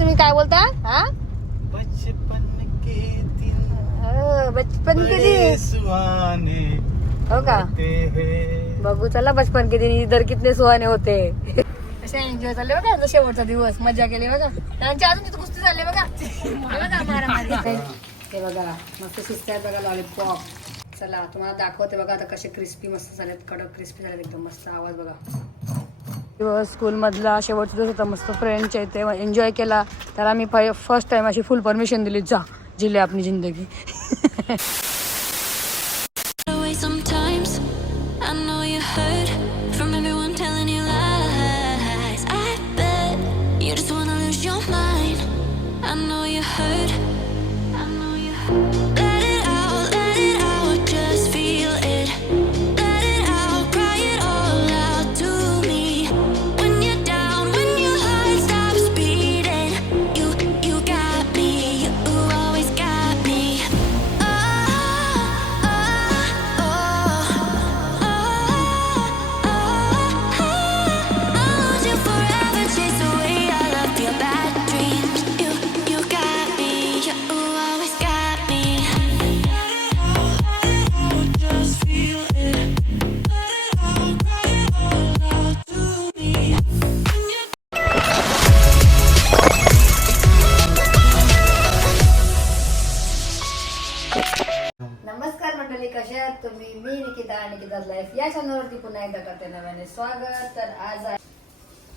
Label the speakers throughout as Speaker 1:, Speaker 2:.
Speaker 1: तुम्ही काय बोलता? हा?
Speaker 2: बचपन के दिन
Speaker 1: बचपन
Speaker 2: सुहाने
Speaker 1: हो का? बघू चला बचपन किती इधर कितने सुहाने होते. असे एन्जॉय चालले बघा शेवटचा दिवस मजा केली बघा. त्यांची अजून तिथे कुस्ती चालली बघा. बघा मारामारी. हे बघा मस्त शिस्त आहेत बघा लॉलीपॉप चला तुम्हाला दाखवते बघा आता कसे क्रिस्पी मस्त झालेत कडक क्रिस्पी झालेत एकदम मस्त आवाज बघा. किंवा स्कूलमधला शेवटचा दिवस होता मस्त फ्रेंडच्या इथे एन्जॉय केला. त्याला मी फर्स्ट टाइम अशी फुल परमिशन दिली जा जिले आपली जिंदगी.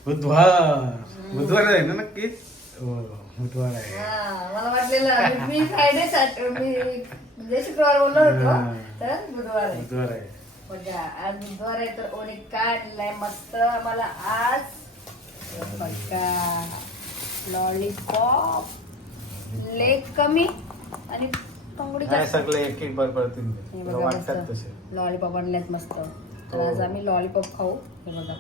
Speaker 2: बुधवार. बुधवार आहे ना नक्की? हो बुधवार आहे.
Speaker 1: हा, मला वाटलेलं मी- फ्रायडे मी म्हणजे शुक्रवार बोललो होतो
Speaker 2: हा.
Speaker 1: तर बुधवार आहे.
Speaker 2: बुधवार आहे.
Speaker 1: बघा आज बुधवार आहे तर ओणी काय आणलंय मस्त. मला आज बघा लॉलीपॉप लेग कमी आणि पंगडी जास्त.
Speaker 2: सगळे एक एक बार पडतील
Speaker 1: हे
Speaker 2: तुला
Speaker 1: बघा
Speaker 2: वाटतात
Speaker 1: मस्त.
Speaker 2: तसे.
Speaker 1: लॉलीपॉप आणल्यात मस्त. तर
Speaker 2: हो.
Speaker 1: आज आम्ही लॉलीपॉप खाऊ. हे बघा.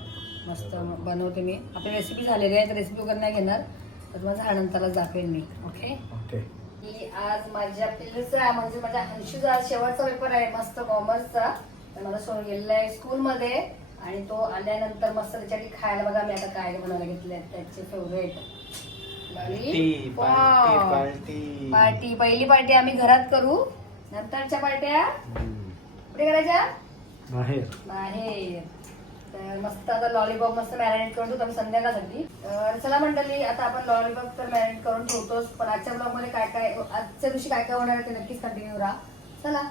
Speaker 1: मस्त बनवते मी. आपली रेसिपी झालेली आहे तर रेसिपी वगैरे नाही घेणार. तर तुम्हाला झाडानंतरच दाखवेन मी ओके
Speaker 2: ओके
Speaker 1: की आज माझ्या पिल्लूचा म्हणजे माझ्या हंशूचा आज शेवटचा पेपर आहे मस्त कॉमर्सचा तर मला सोडून गेलेला आहे स्कूलमध्ये आणि तो आल्यानंतर मस्त त्याच्यासाठी खायला बघा मी आता काय बनवायला घेतले त्याचे फेवरेट
Speaker 2: पार्टी
Speaker 1: पहिली पार्टी आम्ही घरात करू. नंतरच्या पार्ट्या. कुठे करायच्या?
Speaker 2: बाहेर.
Speaker 1: बाहेर. तर मस्त आता लॉलीपॉप मस्त मॅरिनेट करून ठेवतो आम्ही संध्याकाळसाठी. चला मंडळी आता आपण लॉलीपॉप तर मॅरिनेट करून ठेवतोच पण आजच्या ब्लॉगमध्ये काय काय आजच्या दिवशी काय काय होणार ते नक्कीच कंटिन्यू राहा चला.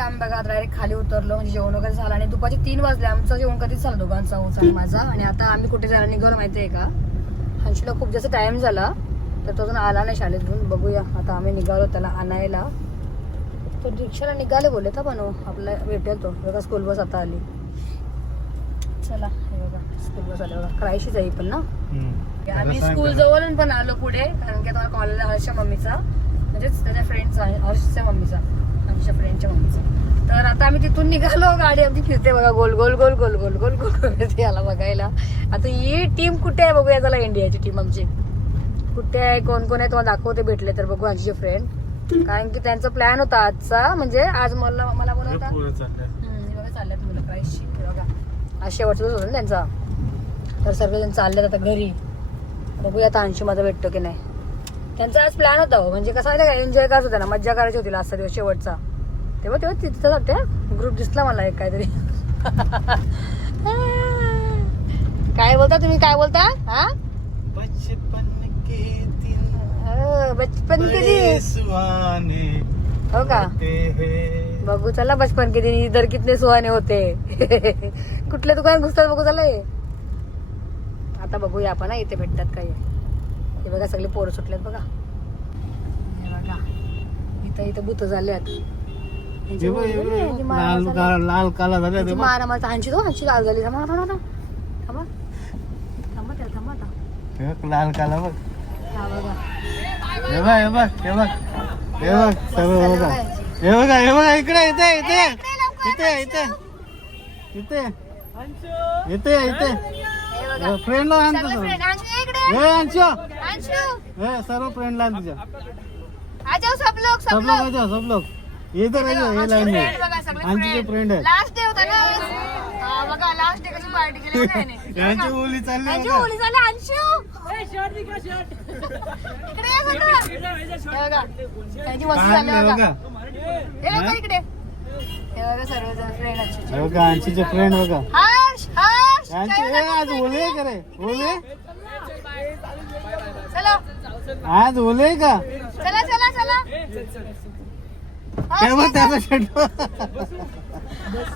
Speaker 1: आम्ही बघा डायरेक्ट खाली उतरलो म्हणजे जेवण वगैरे झालं आणि दुपारचे तीन वाजले. आमचं जेवण कधीच झालं दोघांचा ओचा माझा. आणि आता आम्ही कुठे जायला निघालो माहितीये का? हंशीला खूप जास्त टाइम झाला तर तो अजून आला नाही शाळेतून बघूया आता आम्ही निघालो त्याला आणायला. तो रिक्षाला निघाले बोलले तर पण आपल्याला भेटेल तो. बघा स्कूल बस आता आली. चला हे जाई पण ना? आम्ही स्कूल जवळून पण आलो पुढे कारण की आता कॉलेज हर्षच्या मम्मीचा म्हणजेच त्याच्या फ्रेंडचा आहे हर्षच्या मम्मीचा आमच्या फ्रेंडच्या मम्मीचा. तर आता आम्ही तिथून निघालो गाडी आमची फिरते बघा गोल गोल गोल गोल गोल गोल गोल फिरते याला बघायला. आता ही टीम कुठे आहे बघूया त्याला इंडियाची टीम आमची. कुठे आहे कोण कोण आहे तुम्हाला दाखवते भेटले तर बघू आमचे फ्रेंड कारण की त्यांचा प्लॅन होता आजचा म्हणजे आज मला मला बोलवता. चालल्यात मुलं प्राईसची बघा. आज शेवटचा दिवस होता ना त्यांचा. तर सर्वजण चाललेत आता घरी. बघूया आता ऐंशी माझा भेटतो की नाही. त्यांचा आज प्लॅन होता हो. म्हणजे कसं माहिती का? एन्जॉय करायचं होतं ना. मज्जा करायची होती आजचा दिवस शेवटचा. तेव्हा तेव्हा तिथं जाते ग्रुप दिसला मला एक काहीतरी. काय बोलता तुम्ही? काय बोलता? हा?
Speaker 2: बचपन के दिन
Speaker 1: बचपन किती?
Speaker 2: सुहाने
Speaker 1: हो का? बघू चला बचपन किती. इधर कितने सुहाने होते. कुठल्या दुकानात घुसतात बघू हे आता बघूया आपण हा, इथे भेटतात काही. हे बघा सगळे पोरं सुटलेत बघा. हे बघा इथं इथं भूत झाल्यात. यांची
Speaker 2: बघ, बघ,
Speaker 1: यांची मारा
Speaker 2: लाल
Speaker 1: झाली.
Speaker 2: गा- लाल काला झाला
Speaker 1: यांची मारा मारा हांची तो हांची लाल झाली. थांबा थांबा थांबा. थांबा. थांबा त्याला थांबा आता.
Speaker 2: लाल काला बघ.
Speaker 1: हा बघा.
Speaker 2: हे बघ हे बघ हे बघ. हे बघ सर्व बघा. हे बघा हे बघा इकडे इथे इथे. इथे इथे. इथे.
Speaker 1: येते येते.
Speaker 2: फ्रेंडला
Speaker 1: आण तुझं.
Speaker 2: हे अंशु हे सर्व फ्रेंडला आण तुझ्या.
Speaker 1: सब लोग
Speaker 2: सब लोग आजा सब लोग ये तर हे लाईन में
Speaker 1: अंशुचे
Speaker 2: फ्रेंड है
Speaker 1: लास्ट डे होता ना. हां बघा लास्ट डे कशी पार्टी केली त्याने यांची ओली चालली
Speaker 2: यांची ओली चालली
Speaker 1: अंशु!
Speaker 2: ए
Speaker 1: शर्ट दिखा शर्ट इकडे ये सगळं. त्यांची मस्ती
Speaker 2: चालली
Speaker 1: बघा. हे बघा. इकडे. हे बघा सर्वजण फ्रेंड
Speaker 2: बघा आमचे फ्रेंड बघा.
Speaker 1: हर्ष हर्ष
Speaker 2: यांची
Speaker 1: काय
Speaker 2: ए, आज ओले का रे ओले?
Speaker 1: चला.
Speaker 2: आज ओले का?
Speaker 1: चला चला चला.
Speaker 2: तेव्हा
Speaker 1: हर्ष,
Speaker 2: त्याचा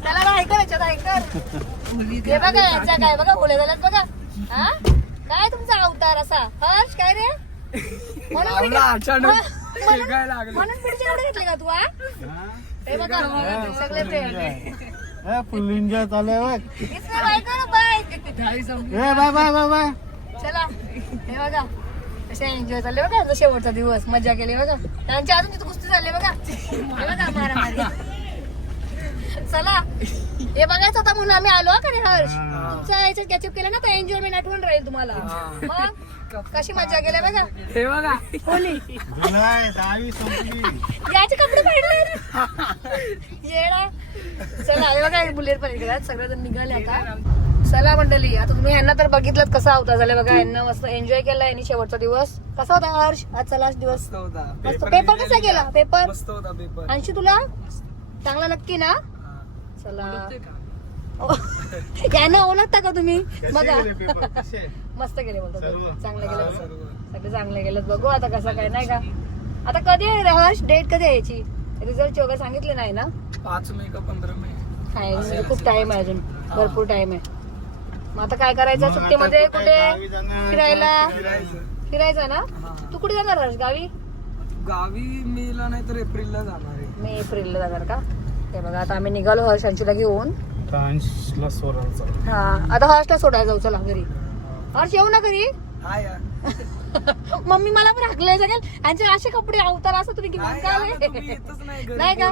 Speaker 1: त्याला काय ऐकर याच्यात ऐकर हे बघा काय बघा बोले झाल्यात बघा. हा? काय तुमचा अवतार असा? हर्ष काय रे? म्हणून म्हणून- म्हणून पिढीचे एवढे घेतले का तू हा? हे बघा सगळे
Speaker 2: फुल एन्जॉय चालू आहे बघ.
Speaker 1: इसमें बाय करो बाय.
Speaker 2: ए बाय बाय बाय बाय.
Speaker 1: चला हे बघा. कसे एन्जॉय चालले बघा शेवटचा दिवस. मजा केली बघा. त्यांची अजून तिथे कुस्ती चालली बघा. हे बघा मारामारी. चला. हे बघायचं होता म्हणून आम्ही आलो का रे हर्ष. तुमच्या याच्यात कॅचअप केलं ना तर एन्जॉयमेंट आठवण राहील तुम्हाला. मग? कशी मजा केली बघा.
Speaker 3: हे बघा.
Speaker 1: होली.
Speaker 2: जुलै दहावी संपली.
Speaker 1: याचे कपडे येडा. चला हे बघा बुलेट पण इकडे. सगळेजण निघाले आता. चला मंडळी आता तुम्ही यांना तर बघितलं कसा होता. झालं बघा यांना मस्त एन्जॉय केला यांनी शेवटचा दिवस. कसा होता हर्ष? आजचा लास्ट दिवस?
Speaker 3: मस्त होता.
Speaker 1: मस्त पेपर कसा गेला? पेपर
Speaker 3: मस्त होता पेपर
Speaker 1: अंशू तुला? चांगला नक्की ना? चला. यांना ओळखता का तुम्ही? बघा.
Speaker 2: गेले?
Speaker 1: मस्त गेले बोलतो? चांगले गेले सगळे चांगले गेलेत. बघू आता कसं काय नाही का? आता कधी आहे हर्ष डेट कधी आहे याची? रिझल्टची वगैरे सांगितले नाही ना?
Speaker 3: पाच मे का पंधरा मे.
Speaker 1: आहे म्हणजे खूप टाइम आहे अजून. भरपूर टाइम आहे. मग आता काय करायचं? सुट्टीमध्ये
Speaker 2: कुठे
Speaker 1: फिरायला?
Speaker 3: फिरायचं.
Speaker 1: ना. तू कुठे जाणार हर्ष गावी?
Speaker 3: गावी मे ला नाही तर एप्रिलला जाणार आहे.
Speaker 1: मी एप्रिलला जाणार का? हे बघा आता आम्ही निघालो हर्ष अंशूला
Speaker 2: सोडायचं
Speaker 1: हा आता हर्षला सोडायला जाऊ चला घरी. हर्ष येऊ ना घरी?
Speaker 3: हा या.
Speaker 1: मम्मी मला पण हाकले सगळं. यांचे असे कपडे अवतार असं तुम्ही घेऊन
Speaker 3: नाही,
Speaker 1: का
Speaker 3: आला
Speaker 1: आले?
Speaker 3: तुम्ही येतच नाही
Speaker 1: का?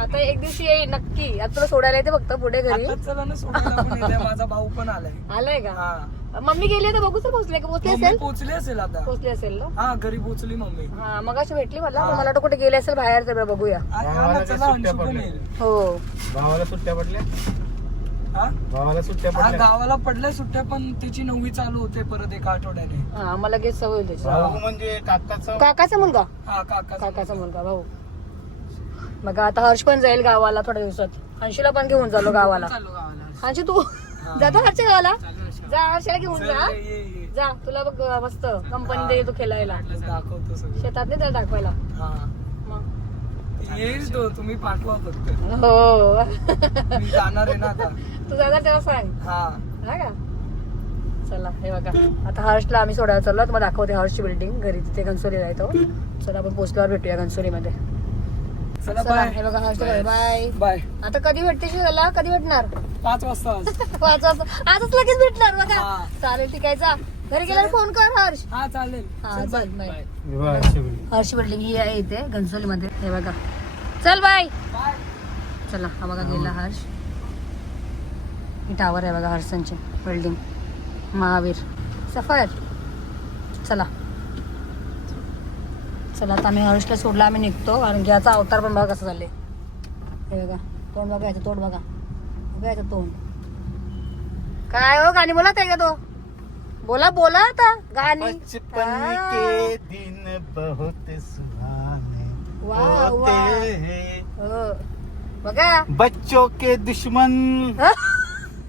Speaker 1: आता एक दिवशी येईल नक्की. आता तुला सोडायला येते फक्त पुढे घरी.
Speaker 3: सोडायला. माझा भाऊ पण आलाय.
Speaker 1: आलाय का?
Speaker 3: हा.
Speaker 1: मम्मी गेली तर बघू तर पोहोचले का? पोहोचली
Speaker 3: मम्मी
Speaker 1: असेल?
Speaker 3: पोचली असेल आता.
Speaker 1: पोहोचली असेल ना?
Speaker 3: हा घरी पोचली मम्मी.
Speaker 1: हा मग अशी भेटली मला. मला वाटतं कुठे गेले असेल बाहेर तर बघूया.
Speaker 3: आ-
Speaker 2: काय सुट्ट्या पडल्या?
Speaker 3: येईल
Speaker 1: हो.
Speaker 2: भावाला सुट्ट्या पडल्या?
Speaker 3: हा?
Speaker 2: भावाला सुट्ट्या
Speaker 3: हा
Speaker 2: पडल्या?
Speaker 3: गावाला पडल्या सुट्ट्या पण त्याची नववी चालू होते परत एका आठवड्याने.
Speaker 1: हा मला लगेच सवय होईल त्याची
Speaker 2: भाऊ म्हणजे काकाचा?
Speaker 1: काकाचा मुलगा?
Speaker 3: हा काका
Speaker 1: काकाचा मुलगा भाऊ. मग आता हर्ष पण जाईल गावाला थोड्या दिवसात. अंशूला पण घेऊन चाललो गावाला.
Speaker 3: चालू गावाला.
Speaker 1: अंशू तू जातो हर्षच्या गावाला? जा हर्षला घेऊन जा. जा तुला बघ मस्त कंपनी देईल तू खेळायला.
Speaker 3: दाखवतो सगळं.
Speaker 1: शेतात नाही त्याला दाखवायला.
Speaker 3: हा.
Speaker 1: मग.
Speaker 3: येईल तो तुम्ही पाठवा फक्त.
Speaker 1: हो.
Speaker 3: मी जाणार आहे ना आता.
Speaker 1: तू जाणार तेव्हा सांग.
Speaker 3: हा.
Speaker 1: हा का? चला हे बघा. आता हर्षला आम्ही सोडायला चाललो. तुम्हाला दाखवते हर्षची बिल्डिंग घरी तिथे घनसोलीला आहे तो. चला आपण पोचल्यावर भेटूया घनसोलीमध्ये.
Speaker 3: चला
Speaker 1: चला
Speaker 3: बाय
Speaker 1: हे बघा हर्ष बाय
Speaker 3: बाय
Speaker 1: आता कधी भेटते शिवाला? कधी भेटणार?
Speaker 3: पाच वाजता आज.
Speaker 1: पाच वाजता. आजच लगेच भेटणार बघा.
Speaker 3: हा.
Speaker 1: चालेल ठीक आहे जा. घरी गेल्यावर फोन कर हर्ष.
Speaker 3: हा चालेल.
Speaker 1: हा
Speaker 3: चल,
Speaker 1: चल
Speaker 3: बाय.
Speaker 1: बाय
Speaker 2: विवाह शिबिर.
Speaker 1: हर्ष बिल्डिंग ही आहे इथे घनसोलीमध्ये. हे बघा. चल बाय
Speaker 3: बाय
Speaker 1: चला हा बघा गेला हर्ष. ही टावर आहे बघा हर्षांची बिल्डिंग महावीर. सफर चला. चला आता आम्ही हर्षला सोडला आम्ही निघतो. कारण की याचा अवतार पण बघा कसं झाले. हे बघा तोंड बघा याचं तोंड बघा. बघा याचं तोंड. काय हो गाणी बोला काय का तो? बोला बोला आता गाणी.
Speaker 2: के दिन बहुत सुहाने
Speaker 1: वाह.
Speaker 2: हैं.
Speaker 1: बघा.
Speaker 2: बच्चों के दुश्मन।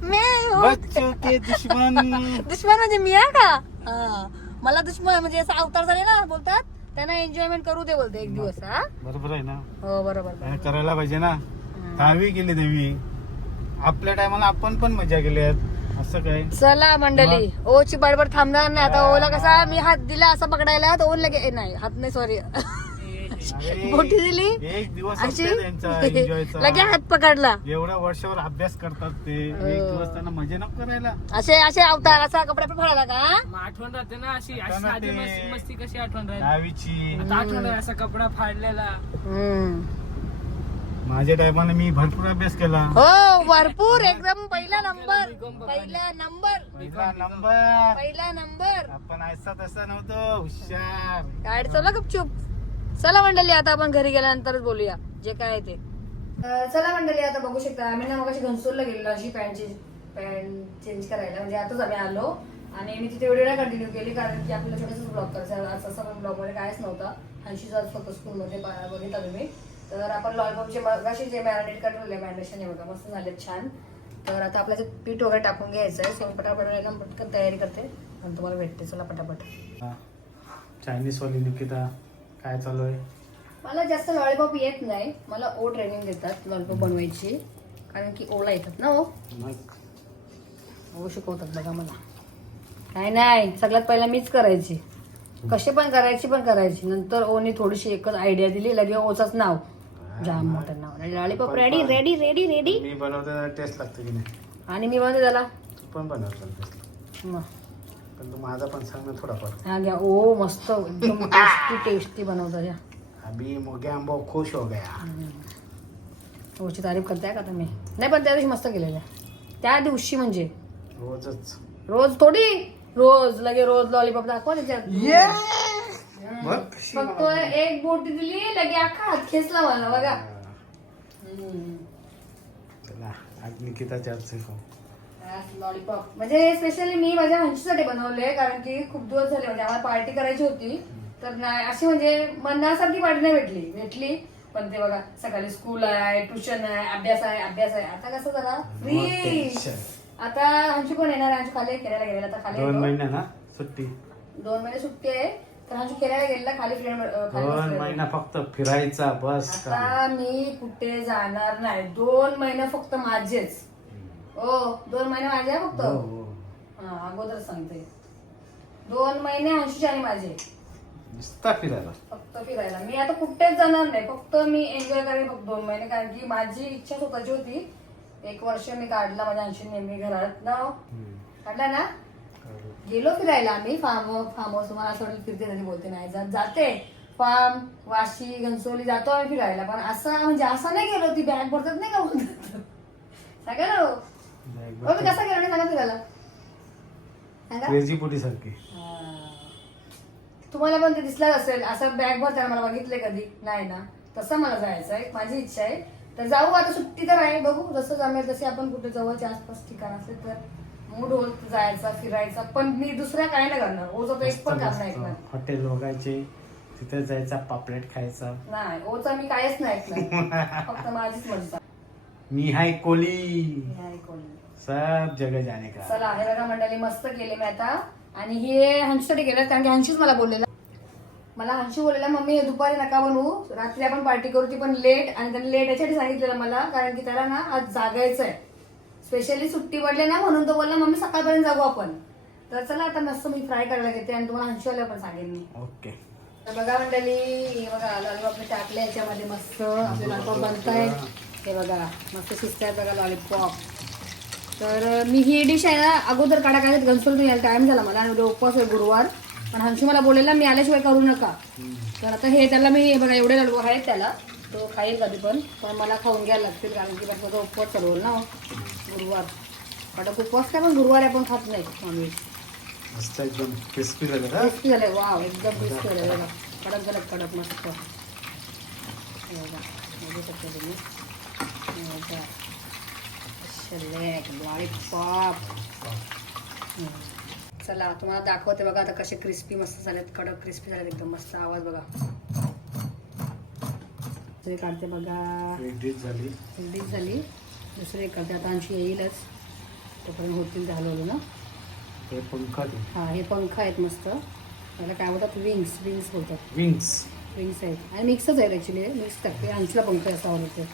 Speaker 1: मी.
Speaker 2: बच्चों के दुश्मन।
Speaker 1: दुश्मन म्हणजे मी आहे का? हा. मला दुश्मन म्हणजे असं अवतार झाले ना बोलतात. त्यांना एन्जॉयमेंट करू दे बोलते एक दिवस हा?
Speaker 2: बरोबर आहे ना.
Speaker 1: हो बरोबर.
Speaker 2: आणि करायला पाहिजे ना. दहावी केली देवी. आपल्या टायमाला आपण पण मजा केली आहेत असं काय?
Speaker 1: चला मंडळी ओची बडबड थांबणार नाही. आता ओला कसा मी हात दिला असं पकडायला तर ओल लगे ए, नाही हात नाही सॉरी बोटी दिली?
Speaker 2: एक दिवस
Speaker 1: अशी?
Speaker 2: असते त्यांचा एन्जॉयचा
Speaker 1: लगे हात पकडला.
Speaker 2: एवढ्या वर्षावर अभ्यास करतात ते. एक
Speaker 1: हो.
Speaker 2: दिवस त्यांना मजा नको करायला.
Speaker 1: असे असे अवतार असा कपडे पण फाडायला का?
Speaker 4: मग आठवण राहते ना अशी अशी साधी मस्ती मस्ती कशी आठवण राहते
Speaker 2: दहावीची.
Speaker 4: आता आठवण राहते असा कपडा फाडलेला.
Speaker 1: हम्म.
Speaker 2: माझ्या टायमाला मी भरपूर अभ्यास केला.
Speaker 1: हो भरपूर. एकदम पहिला नंबर. पहिला नंबर.
Speaker 2: पहिला नंबर.
Speaker 1: पहिला नंबर.
Speaker 2: आपण ऐसा तसा नव्हतो. हुशार.
Speaker 1: गाडी चला गपचूप. चला मंडळी आता आपण घरी गेल्यानंतरच बोलूया. जे काय आहे ते. चला मंडळी आता बघू शकता आम्ही ना मग घनसोलला गेलेलो अशी पॅन्ट चेंज पॅन्ट चेंज करायला. म्हणजे आताच आम्ही आलो आणि मी तिथे व्हिडिओ कंटिन्यू केली कारण की आपल्याला छोटासाच ब्लॉग करायचा आज असं पण ब्लॉगमध्ये कायच नव्हता. ऐंशीचा आज फक्त स्कूलमध्ये बघितला तुम्ही. तर आपण लॉलीपॉपचे मगाशी जे मॅरिनेट करलेले मॅरिनेशन हे बघा मस्त झाले छान. तर आता आपल्याला ते पीठ वगैरे टाकून घ्यायचं आहे सो पटापट ना पटकन तयारी करते. आणि तुम्हाला भेटते. चला पटापट.
Speaker 2: चायनीज वाली निकिता. काय चालू आहे?
Speaker 1: मला जास्त लॉलीपॉप येत नाही. मला ओ ट्रेनिंग देतात लॉलीपॉप बनवायची. कारण की ओला येतात ना ओ. ओ शिकवतात बघा मला. काय नाही. सगळ्यात पहिला मीच करायची. कशी पण करायची पण करायची. नंतर ओने थोडीशी एकच आयडिया दिली लगे ओचाच नाव. जाम मोठं नाव. Lollipop ready ready ready ready
Speaker 2: मी बनवते टेस्ट लागते की नाही?
Speaker 1: आणि मी बनवते त्याला.
Speaker 2: तू पण बनवतो
Speaker 1: मग.
Speaker 2: पण तू माझा पण सांग ना थोडाफार.
Speaker 1: हा घ्या. ओ मस्त एकदम टेस्टी टेस्टी बनवतात या
Speaker 2: अभी मुगे आंबो खुश हो गया.
Speaker 1: ओची तारीफ करताय का तुम्ही? नाही पण त्या दिवशी मस्त केलेलं आहे त्या दिवशी म्हणजे?
Speaker 2: रोजच.
Speaker 1: रोज थोडी? रोज लगे रोज लॉलीपॉप दाखवा त्याच्यात.
Speaker 2: बघ.
Speaker 1: फक्त एक बोटी दिली लगे अख्खा हात खेचला मला बघा.
Speaker 2: चला आज हातचे खाऊ
Speaker 1: लॉलीपॉप म्हणजे स्पेशली मी माझ्या हंशीसाठी बनवले कारण की खूप दिवस झाले म्हणजे आम्हाला पार्टी करायची होती. तर नाही अशी म्हणजे मनासारखी पार्टी नाही भेटली भेटली. पण ते बघा सकाळी स्कूल आहे ट्युशन आहे अभ्यास आहे अभ्यास आहे. आता कसं जरा फ्री. आता हंशी पण येणार आहे? हंशी खाली खेळायला गेलेला आता खाली
Speaker 2: दोन. महिने ना सुट्टी.
Speaker 1: दोन महिने सुट्टी आहे. तर हंशी खेळायला गेलेला खाली फ्रेंड
Speaker 2: दोन महिना फक्त फिरायचा बस
Speaker 1: आता मी कुठे जाणार नाही? दोन महिने फक्त माझेच. हो दोन महिने माझे आहे फक्त.
Speaker 2: हो, हो.
Speaker 1: हा अगोदर सांगते. दोन महिने अंशूचे आणि माझे.
Speaker 2: नुसता फिरायला.
Speaker 1: फक्त फिरायला. मी आता कुठेच जाणार नाही. फक्त मी एन्जॉय करेन फक्त दोन महिने. कारण की माझी इच्छा स्वतःची होती. एक वर्ष मी काढला माझ्या अंशी नेहमी घरात. ना. काढला ना? गेलो फिरायला आम्ही. फार्म फार्म हाऊस तुम्हाला असं वाटेल फिरते तरी बोलते नाही. जात जाते. फार्म वाशी घनसोली जातो आम्ही फिरायला. पण असं म्हणजे असं नाही गेलो. ती बॅग भरतात नाही का बोलतात? सांगा ना मी कसा सांगा फिरायला? सांगा.
Speaker 2: क्रेझी पुटी सारखी.
Speaker 1: तुम्हाला पण ते दिसलं असेल असं बॅग भरताना मला बघितलंय कधी. नाही ना. तसं मला जायचं आहे. माझी इच्छा आहे. तर जाऊ आता सुट्टी तर आहे बघू. जसं जमेल तसे आपण कुठे जवळच्या आसपास ठिकाण असेल तर मूड होत जायचा फिरायचा. पण मी दुसऱ्या काय नाही करणार. ओझं तर एक पण काम नाही ऐकणार.
Speaker 2: हॉटेल बघायचे तिथे जायचा पापलेट खायचा.
Speaker 1: नाही ओचा मी कायच नाही ऐकणार. फक्त माझीच मर्जी
Speaker 2: मी हाय कोली.
Speaker 1: मी.
Speaker 2: सब जगह जाने का।
Speaker 1: चला हे बघा मंडळी मस्त केले मी आता. आणि हे हंशीसाठी गेलं कारण की हंशीच मला बोललेला. मला हंशी बोललेला मम्मी दुपारी नका बनवू. रात्री आपण पार्टी करू. ती पण लेट आणि त्याने लेट याच्यासाठी सांगितलेलं मला कारण की त्याला ना आज जागायचं आहे स्पेशली सुट्टी पडली ना म्हणून तो बोलला मम्मी सकाळपर्यंत जाऊ आपण. तर चला आता मस्त मी फ्राय करायला घेते आणि तुम्हाला हंशीवाल्या पण सांगेन मी.
Speaker 2: ओके
Speaker 1: तर बघा मंडळी हे बघा लॉलीपॉप मी टाकले याच्यामध्ये मस्त. आपले लॉलीपॉप बनताय हे बघा मस्त शिजत आहेत बघा लॉलीपॉप तर मी ही डिश आहे ना अगोदर काढा काय गणसोल यायला टाइम झाला मला आणि उपवास आहे गुरुवार. पण हंशी मला बोललेला मी आल्याशिवाय करू नका. तर आता हे त्याला मी हे बघा एवढे लॉलीपॉप आहेत त्याला. तो खाईल कधी पण पण मला खाऊन घ्यायला लागतील कारण की माझा उपवास चालू होईल ना हो. गुरुवार. कडक उपवास काय पण गुरुवार आपण खात नाही नॉनव्हेज
Speaker 2: एकदम क्रिस्पी झालं
Speaker 1: क्रिस्पी झालंय वाव एकदम क्रिस्पी बघा. कडक कडक कडक मस्त. बघा बघू शकता तुम्ही हे. शिल्लक लॉलीपॉप चला तुम्हाला दाखवते बघा आता कसे क्रिस्पी मस्त झालेत कडक क्रिस्पी झालेत एकदम मस्त आवाज बघा. दुसरे काढते बघा.
Speaker 2: एक डिश झाली.
Speaker 1: एक डिश झाली. दुसरे काढते. आता आणखी येईलच. तोपर्यंत होतील ते हलवलं ना.
Speaker 2: ते पंखा
Speaker 1: हा हे पंख आहेत मस्त. त्याला काय बोलतात? विंग्स विंग्स बोलतात.
Speaker 2: विंग्स
Speaker 1: विंग्स आहेत. आणि मिक्सच आहेत ॲक्च्युली मिक्स टाकते ऐंशीला पंख असं आवडते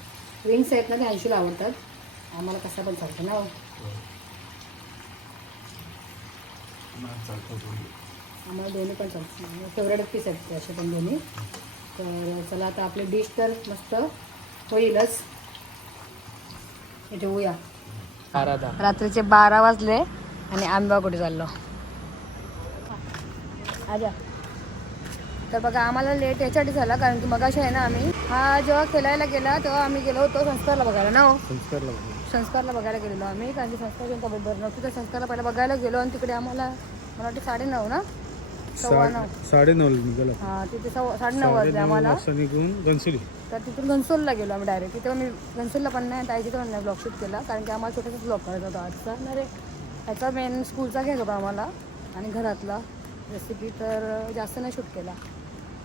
Speaker 1: विंग्स आहेत ना ते ऐंशीला आवडतात. आम्हाला कसा पण चालतं ना हो. आम्हाला दोन्ही. पण चालतं. फेवरेट पीस आहेत असे पण दोन्ही. तर चला आता आपली डिश तर मस्त होईलच. हे ठेवूया रात्रीचे बारा वाजले आणि आंबा कुठे चाललो. आजा. तर बघा आम्हाला लेट याच्यासाठी झाला कारण की मगाशी आहे ना आम्ही. हा जेव्हा खेळायला गेला तेव्हा आम्ही गेलो होतो संस्कारला बघायला ना हो?
Speaker 2: संस्कार लागले
Speaker 1: संस्कारला बघायला गेलेलो आम्ही. कारण की संस्कारची तब्येत बरं नव्हती तर संस्कारला पहिला बघायला गेलो आणि तिकडे आम्हाला मला वाटतं साडेनऊ ना? सव्वा नऊ.
Speaker 2: साडे नऊ निघालो.
Speaker 1: हा तिथे सव्वा साडेनऊ वाजले आम्हाला.
Speaker 2: वाजता निघून घनसुली.
Speaker 1: तर तिथून घनसोलला गेलो आम्ही डायरेक्ट तिथे मी घनसोलला पण नाही ताईची पण नाही ब्लॉग शूट केला. कारण की आम्हाला छोटासाच ब्लॉग करायचा होता आजचा. नाही रे ह्याचा मेन स्कूलचा घ्यायचा होता आम्हाला आणि घरातला. रेसिपी तर जास्त नाही शूट केला.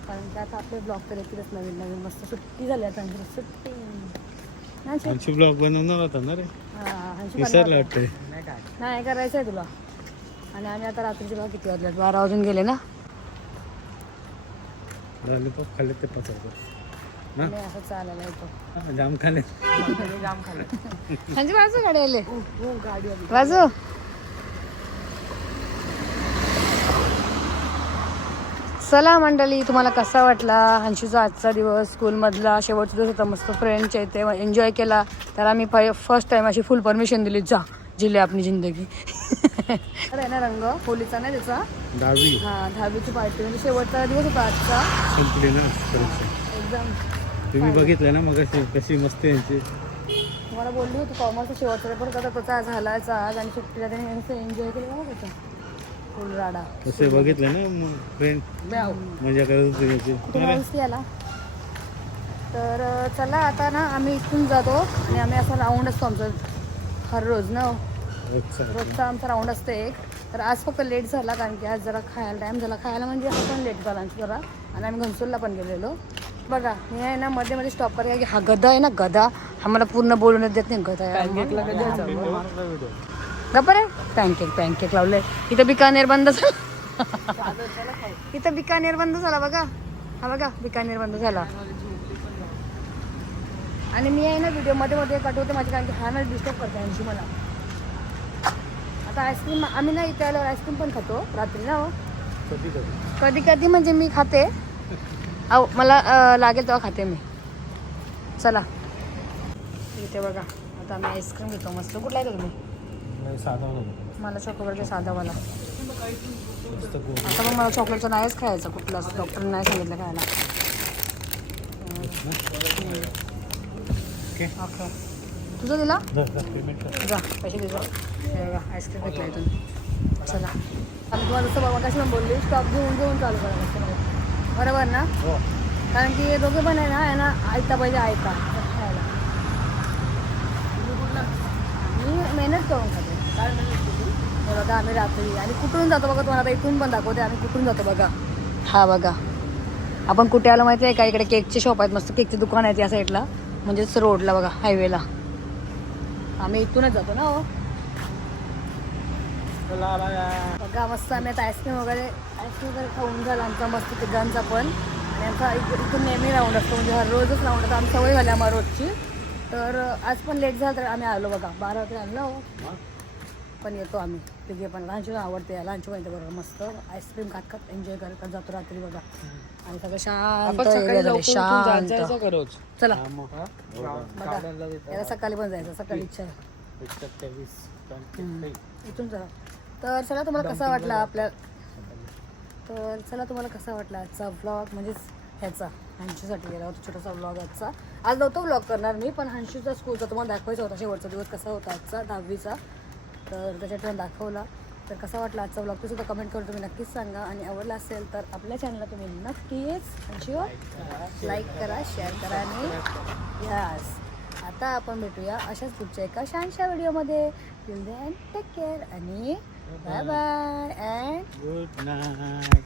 Speaker 1: कारण की आता आपले ब्लॉग तर येतीलच नवीन नवीन मस्त सुट्टी झाली आता. सुट्टी.
Speaker 2: आमची ब्लॉग बनवणार होता ना रे?
Speaker 1: हां
Speaker 2: विसरला
Speaker 1: बनवा-
Speaker 2: वाटते
Speaker 1: नाही करायचं आहे तुला. आणि आम्ही आता रात्रीचे बघा किती वाजल्यात बारा वाजून गेले ना.
Speaker 2: लॉलीपॉप खाल्ले ते पचवतो
Speaker 1: आणि असं चालायला येतो.
Speaker 2: जाम खाल्ले
Speaker 1: म्हणजे बाजू गाडी आले. बाजू. चला मंडळी तुम्हाला कसा वाटला हंशीचा आजचा दिवस? स्कूलमधला शेवटचा दिवस होता मस्त फ्रेंडच्या इथे एन्जॉय केला. त्याला मी फर्स्ट टाइम अशी फुल परमिशन दिली जा जिले आपली जिंदगी. अरे ना रंग? होलीचा नाही त्याचा?
Speaker 2: दहावी.
Speaker 1: हा दहावीची पार्टी. म्हणजे शेवटचा दिवस होता आजचा.
Speaker 2: संपली ना
Speaker 1: एकदम.
Speaker 2: तुम्ही बघितलं ना मग कशी मस्त यांची.
Speaker 1: तुम्हाला बोलली होती कॉमर्सचा शेवटचा पण कसा त्याचा झालायचा आज आणि सुट्टीला त्याने एन्जॉय केलं बघा त्याचा फुल राडा
Speaker 2: कसे बघितलं ना फ्रेंड मजा करत होती
Speaker 1: आला तर चला आता ना आम्ही इथून जातो आणि आम्ही असा राऊंड असतो आमचं. हर रोज ना.
Speaker 2: रोजचा.
Speaker 1: रोजचा आमचा राऊंड असते एक. तर आज फक्त लेट झाला कारण की आज जरा खायला टाईम झाला. खायला म्हणजे हा पण लेट झाला आमचा जरा. आणि आम्ही घनसोलला पण गेलेलो. बघा मी आहे ना मध्ये मध्ये स्टॉप करायला की हा गदा आहे ना गदा. हा मला पूर्ण बोलूनच देत नाही गदा आहे. गप्पा रे पॅनकेक पॅनकेक लावलंय. इथं बिकानेर बंद झाला. इथं बिकानेर बंद झाला बघा. हा बघा बिकानेर बंद झाला. आणि मी आहे ना व्हिडिओमध्ये मध्ये पाठवते माझी कारण की हा ना डिस्टर्ब करते यांची मला. आता आईस्क्रीम आम्ही ना इथे आल्यावर आईस्क्रीम पण खातो रात्री ना हो.
Speaker 2: कधी कधी?
Speaker 1: कधी कधी म्हणजे मी खाते. अहो मला अं, लागेल तेव्हा खाते मी. चला. इथे बघा आता आम्ही आईस्क्रीम घेतो. मस्त. कुठला आहे तुम्ही?
Speaker 2: नाही, साधा
Speaker 1: मला चॉकलेटचा साधावाला.
Speaker 2: मस्त गोड.
Speaker 1: आता मग मला चॉकलेटचा नाहीच खायचा. कुठलाच. डॉक्टरने नाही सांगितलं खायला.
Speaker 2: ओके.
Speaker 1: ओके. तुझं दिला
Speaker 2: जा,
Speaker 1: पैसे दे आईस्क्रीम घेतला इथून. चला. आम्ही तुम्हाला जसं बाबा कशी पण बोलली स्टॉप घेऊन घेऊन चालू करा. बरोबर ना?
Speaker 2: हो.
Speaker 1: कारण की दोघे पण आहे ना आहे ना ऐकता पाहिजे खायला मी मेहनत करून खाते. कारण हे बघा आम्ही रात्री आणि कुठून जातो बघा तुम्हाला? आता इथून पण दाखवते आम्ही कुठून जातो बघा. हा बघा. आपण कुठे आलो माहिती आहे का? इकडे केकचे शॉप आहेत. मस्त केकचे दुकान आहेत या साईडला म्हणजेच रोडला बघा हायवेला आम्ही इथूनच जातो ना हो. बघा मस्त आम्ही आता आईस्क्रीम वगैरे आईस्क्रीम वगैरे खाऊन झाला आमचा मस्त तिघांचा पण. आणि आमचा इथं इथून नेहमी राऊंड असतो म्हणजे हर रोजच राऊंड असतो. आम्ही सवय झाली आम्हाला रोजची. तर आज पण लेट झालं तर आम्ही आलो बघा. बारा वाजता आलो. हो. पण येतो आम्ही. तिघे पण. लहानची आवडते. लहानची पण बरोबर. मस्त. आईस्क्रीम खात खात एन्जॉय करत जातो रात्री बघा. आणि सगळं शांत area शांत. चला. याला सकाळी पण जायचं सकाळी इच्छा आहे. इथून चला. तर चला तुम्हाला कसा वाटला आपल्या तर चला तुम्हाला कसा वाटला आजचा ब्लॉग म्हणजेच ह्याचा हंशीसाठी गेला होता छोटासा ब्लॉग आजचा. आज नव्हतो ब्लॉग करणार मी पण हंशीचा स्कूलचा तुम्हाला दाखवायचा होता. शेवटचा दिवस कसा होता आजचा दहावीचा. तर त्याच्यातून दाखवला. तर कसा वाटला आजचा ब्लॉग तो सुद्धा कमेंट करून तुम्ही नक्कीच सांगा. आणि आवडला असेल तर आपल्या चॅनलला तुम्ही नक्कीच म्हणजे हंशीवर लाईक करा शेअर करा आणि यास आता आपण भेटूया अशाच पुढच्या एका छानशा व्हिडिओमध्ये टिल देन टेक केअर आणि bye bye and
Speaker 2: good night